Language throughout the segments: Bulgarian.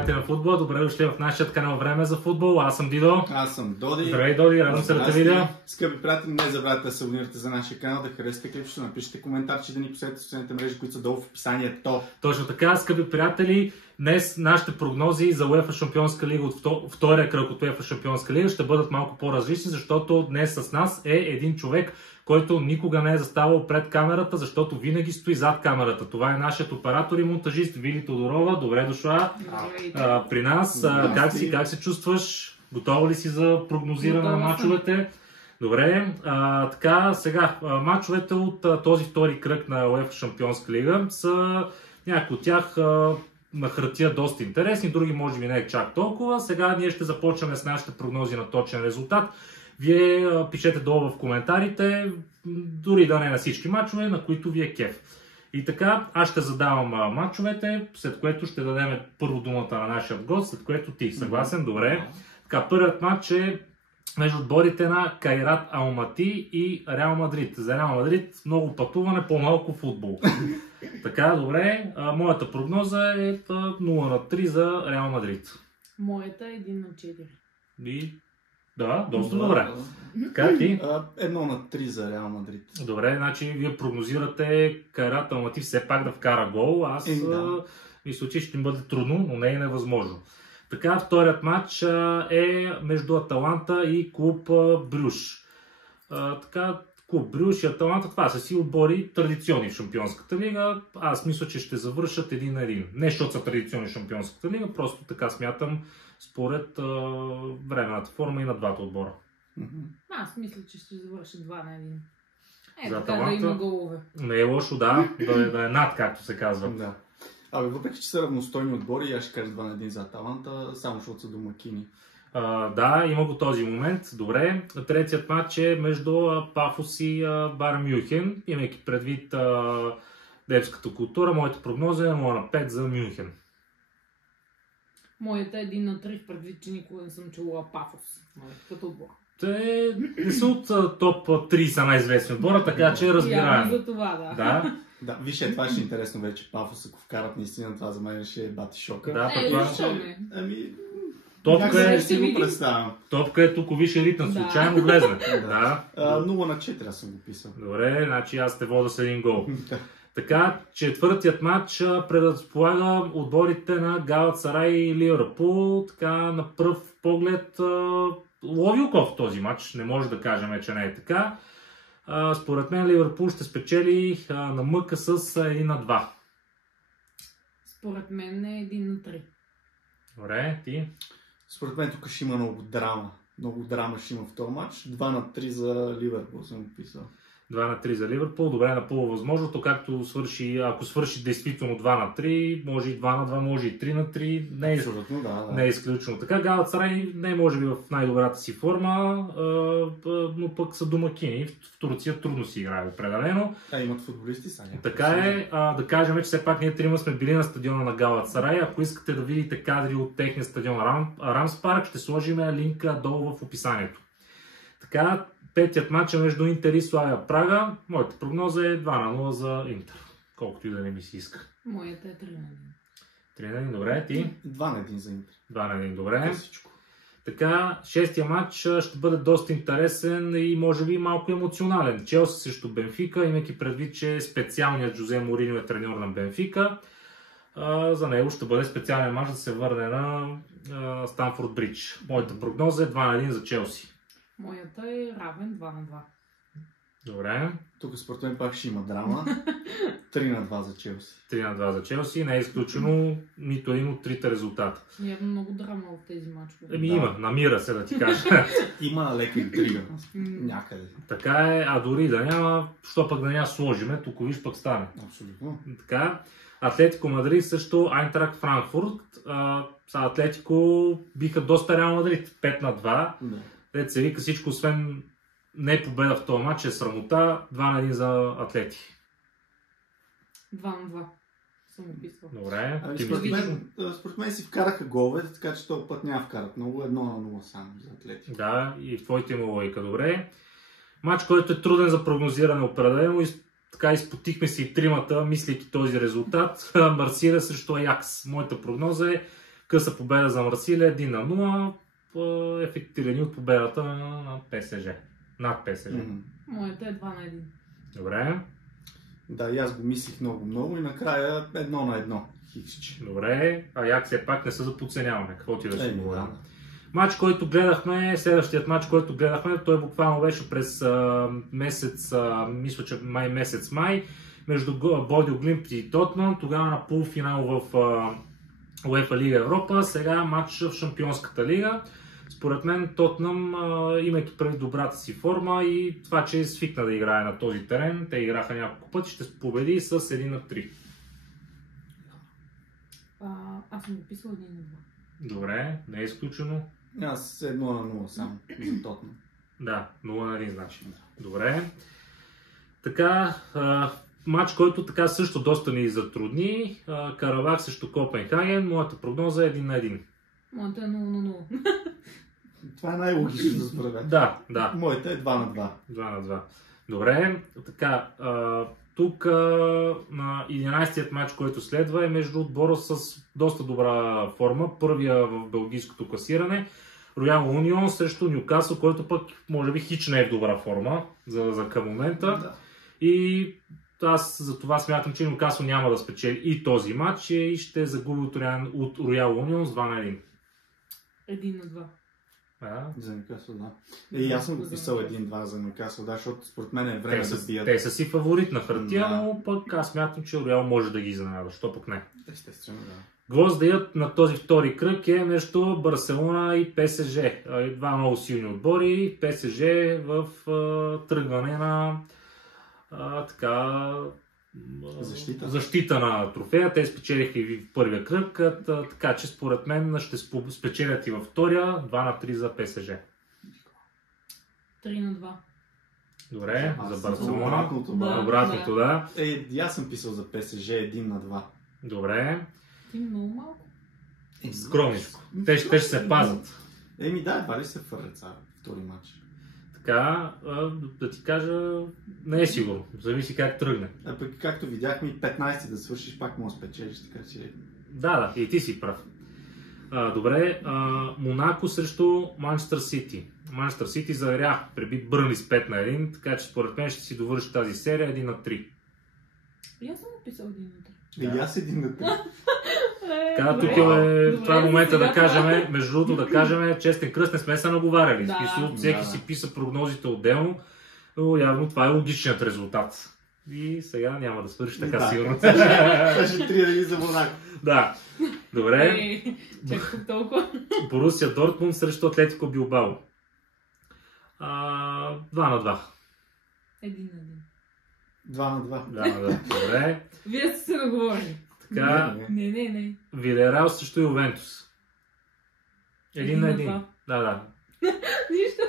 приятели на футбола, добре дошли в нашия канал Време за футбол. Аз съм Дидо. Аз съм Доди. Здравей, Доди, радвам се да те видя. Скъпи приятели, не забравяйте да се абонирате за нашия канал, да харесате клипчето, напишете коментар, че да ни последвате в социалните мрежи, които са долу в описанието. Точно така, скъпи приятели, днес нашите прогнози за УЕФА Шампионска лига от втория кръг от УЕФА Шампионска лига ще бъдат малко по-различни, защото днес с нас е един човек, който никога не е заставал пред камерата, защото винаги стои зад камерата. Това е нашият оператор и монтажист Вили Тодорова. Добре дошла при нас. Как се чувстваш? Готова ли си за прогнозиране на мачовете? Добре. Така, сега, мачовете от този втори кръг на УЕФА Шампионска лига са някои от тях на хартия доста интересни, други може би не е чак толкова. Сега ние ще започнем с нашите прогнози на точен резултат. Вие пишете долу в коментарите, дори да не на всички мачове, на които ви е кеф. И така, аз ще задавам мачовете, след което ще дадем първо думата на нашия гост, след което ти. Съгласен? Добре. Така, първият матч е между отборите на Кайрат Алмати и Реал Мадрид. За Реал Мадрид много пътуване, по-малко футбол. Така, добре. Моята прогноза е 0-3 за Реал Мадрид. Моята е 1-4. И... Да, доста добре. Как ти? 1-3 за Реал Мадрид. Добре, значи вие прогнозирате Кайрат Алмати все пак да вкара гол. Аз мисля, че ще им бъде трудно, но не е невъзможно. Така, вторият матч е между Аталанта и клуб Брюш. Така, клуб Брюш и Аталанта, това са си отбори традиционни в Шампионската лига. Аз мисля, че ще завършат 1-1. Не защото са традиционни в Шампионската лига, просто така смятам според временната форма и на двата отбора. Аз мисля, че ще завърши 2-1. За така Аталанта, да има голове. Не е лошо, да е над, както се казва. Да. Въпреки, че са равностойни отбори, аз ще кажа 2-1 за Аталанта, само защото са домакини. Да, има го този момент. Добре. Третият матч е между Пафос и Бар Мюнхен. Имайки предвид детската култура, моята прогноза е 0-5 за Мюнхен. Моята е 1-3, предвид, че никога не съм чула Пафос като отбор. Те не са от топ 30 най-известни отбора, така че разбираем. За това, да. Да, вижте, това ще е интересно вече. Пафос, ако вкарат наистина, това за мен ще е бати шока. Да, защо не? Топка е тук, виж ритъм, случайно влезне. 0-4 аз съм го писал. Добре, значи аз те вода с един гол. Така, четвъртият матч предразполага отборите на Галатасарай и Ливърпул. Така, на пръв поглед лови око в този матч. Не може да кажем, че не е така. Според мен Ливърпул ще спечели на мъка с 1-2. Според мен е 1-3. Добре, ти? Според мен тук ще има много драма. Много драма ще има в този матч. 2-3 за Ливърпул съм писал. 2-3 за Ливърпул. Добре, напълно възможното, както свърши, ако свърши действително 2-3, може и 2-2, може и 3-3. Не е изключено. Така, Галатасарай не е може би в най-добрата си форма, но пък са домакини. В Турция трудно си играе определено. Имат футболисти сега. Така е, да кажем, че все пак ние трима сме били на стадиона на Галатасарай. Ако искате да видите кадри от техния стадион Рамс Парк, ще сложим линка долу в описанието. Така, петият матч е между Интер и Славия Прага. Моята прогноза е 2-0 за Интер. Колкото и да не ми се иска. Моята е 3-1. 3-1, добре. Ти? 2-1 за Интер. 2-1, добре. Така, шестия матч ще бъде доста интересен и може би малко емоционален. Челси срещу Бенфика, имайки предвид, че специалният Жозе Мориньо е треньор на Бенфика. За него ще бъде специален матч да се върне на Станфорд Бридж. Моята прогноза е 2-1 за Челси. Моята е равен 2-2. Добре. Тук според мен пак ще има драма. 3-2 за Челси. 3-2 за Челси. Не е изключено нито един от трите резултата. Явно много драма в тези мачове. Има, намира се да ти кажа. Има лека интрига някъде. Така е, а дори да няма, що пък да няма сложиме, тук виж пък стане. Абсолютно. Така. Атлетико Мадрид също Айнтракт Франкфурт. Атлетико биха доста Реал Мадрид. 5-2. Дето се вика всичко, освен не победа в този матч, е срамота. 2-1 за Атлети. 2-2 съм описал. Добре. Според мен си вкараха головете, така че този път няма вкарат много. 1-0 само за Атлети. Да, и в твоите има логика. Добре. Матч, който е труден за прогнозиране определено. Така изпотихме се и тримата, мислейки този резултат. Марсилия срещу Аякс. Моята прогноза е Къса победа за Марсилия 1-0, ефектирани от победата на ПСЖ. Над ПСЖ. Моята е 2 на 1. Добре. Да, и аз го мислих много и накрая 1-1. Хиксче. Добре. Аякс все пак не се за подценяване. Какво ти да си говорим? Да. Матч, който гледахме, следващият матч, който гледахме, той буквално беше през месец, мисля, че месец май, между Боди Глимп и Тотнъм, тогава на полуфинал в УЕФА Лига Европа, сега матч в Шампионската лига. Според мен Тотнъм, имайки преди добрата си форма и това, че свикна да играе на този терен, те играха няколко пъти, ще победи с 1-3. Аз съм го писал 1 на 2. Добре, не е изключено. Аз 1-0 само за Тотнъм. Да, 0-1 значи. Добре. Така, матч, който така също доста ни затрудни. Карабах срещу Копенхаген. Моята прогноза е 1-1. Моята е 0 на 0. Това е най-логично според мен. Да. Моята е 2-2. 2-2. Добре, така, тук на 11-тият матч, който следва е между отбора с доста добра форма. Първия в белгийското класиране. Роял Унион срещу Нюкасъл, който пък може би хич не е в добра форма за към момента. Да. И аз за това смятам, че Нюкасъл няма да спечели и този матч и ще загуби от Роял Унион с 2-1. 1 на 2. За Нюкасъл, да. И аз съм го писал 1-2 за Нюкасъл, да, защото според мен е време да бият. Те са си фаворит на хартия, но пък аз смятам, че Роял може да ги изненада. Що пък не? Естествено, да. Гвоздеят на този втори кръг е между Барселона и ПСЖ. Два много силни отбори. ПСЖ в тръгване на защита на трофея. Те спечелиха и в първия кръг, така че според мен ще спечелят и във втория. 2-3 за ПСЖ. 3 на 2. Добре, за Барселона. Обратното, да. И аз съм писал за ПСЖ 1 на 2. Добре. Ти много малко. Скромничко. Те ще се пазят. Да, едва ли се фърят втори матч. Така, да ти кажа, не е сигурно. Зависи как тръгне. Пък както видяхме, 15 да свършиш, пак може да спечелиш, така че... Да, и ти си прав. Добре, Монако срещу Манчестър Сити. Манчестър Сити заверя, преби Бърнли с 5 на 1, така че според мен ще си довърши тази серия 1 на 3. И аз съм описал 1 на 3. И аз 1 на 3. Така, тук това е момента да кажем, между другото да кажем, честен кръст, не сме се наговаряли. Всеки си писа прогнозите отделно, но явно това е логичният резултат. И сега няма да свършиш така сигурно. Ще 3 за Монако. Да, добре. Чакай толкова. Борусия Дортмунд срещу Атлетико Билбао. 2 на 2. 1 на 2 на 2. 2 на 2. Добре. Вие сте се наговорили. Така. Не. Вилерал срещу Ювентус. 1 на 1. Да. Нищо.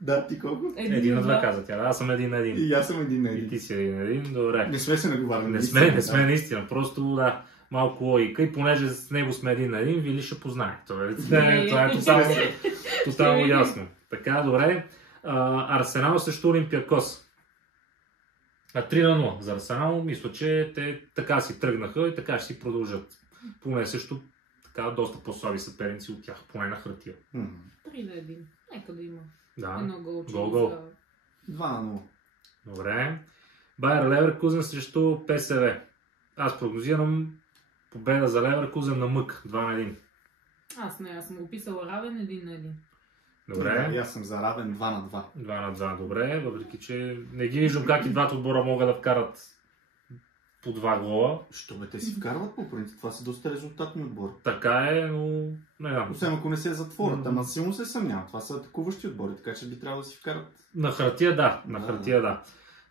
Да, ти колко? 1 на 2 каза тя. Аз съм 1 на 1. И аз съм 1 на 1. И ти си 1 на 1. Добре. Не сме се наговаряли. Не сме наистина. Просто да. Малко логика и понеже с него сме 1 на 1, Вили ще познае. Това е тотално ясно. Така, добре. Арсенал срещу Олимпиакос. 3 на 0 за Арсенал. Мисля, че те така си тръгнаха и така ще си продължат. Поне също така доста по-слаби съперници от тях, поне на хартия. 3 на 1. Нека да има. Да. Едно голче. Гол. 2 на 0. Добре. Байер Леверкузен срещу ПСВ. Аз прогнозирам победа за Леверкузен на мък. 2 на 1. Аз съм го писала равен 1 на 1. Добре. И аз съм за равен 2 на 2. 2 на 2, добре. Въпреки, че не ги виждам как и двата отбора могат да вкарат по 2 гола. Що бе, те си вкарват по принцип. Това са доста резултатни отбори. Така е, но не знам. Освен ако не се затворят, ама силно се съмнявам. Това са атакуващи отбори, така че би трябвало да си вкарат. На хартия да.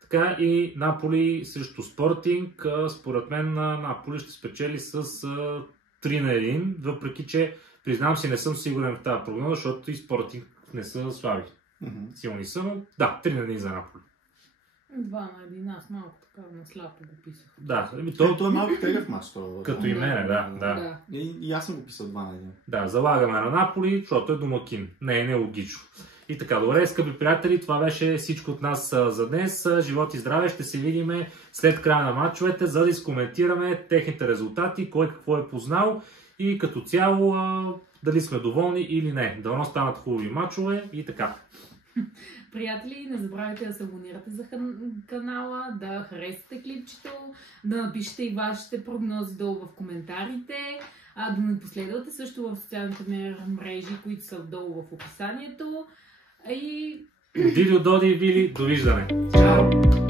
Така и Наполи срещу Спортинг. Според мен Наполи ще спечели с 3 на 1, въпреки че признавам си, не съм сигурен в тази прогноза, защото и Спортинг не са слаби. Силни са, но да, 3 на 1 за Наполи. 2 на 1, аз малко така на сляпо го писах. Да, той е малко тегъв мач. Като и мене, да. И аз съм го писал 2 на 1. Да, залагаме на Наполи, защото е домакин. Не е нелогично. И така, добре, скъпи приятели, това беше всичко от нас за днес. Живот и здраве, ще се видим след края на матчовете, за да изкоментираме техните резултати, кой какво е познал и като цяло дали сме доволни или не. Дано станат хубави мачове и така. Приятели, не забравяйте да се абонирате за канала, да харесате клипчето, да напишете и вашите прогнози долу в коментарите, да ни последвате също в социалните мрежи, които са долу в описанието. И... Дидо, Доди и Вили, довиждане! Чао!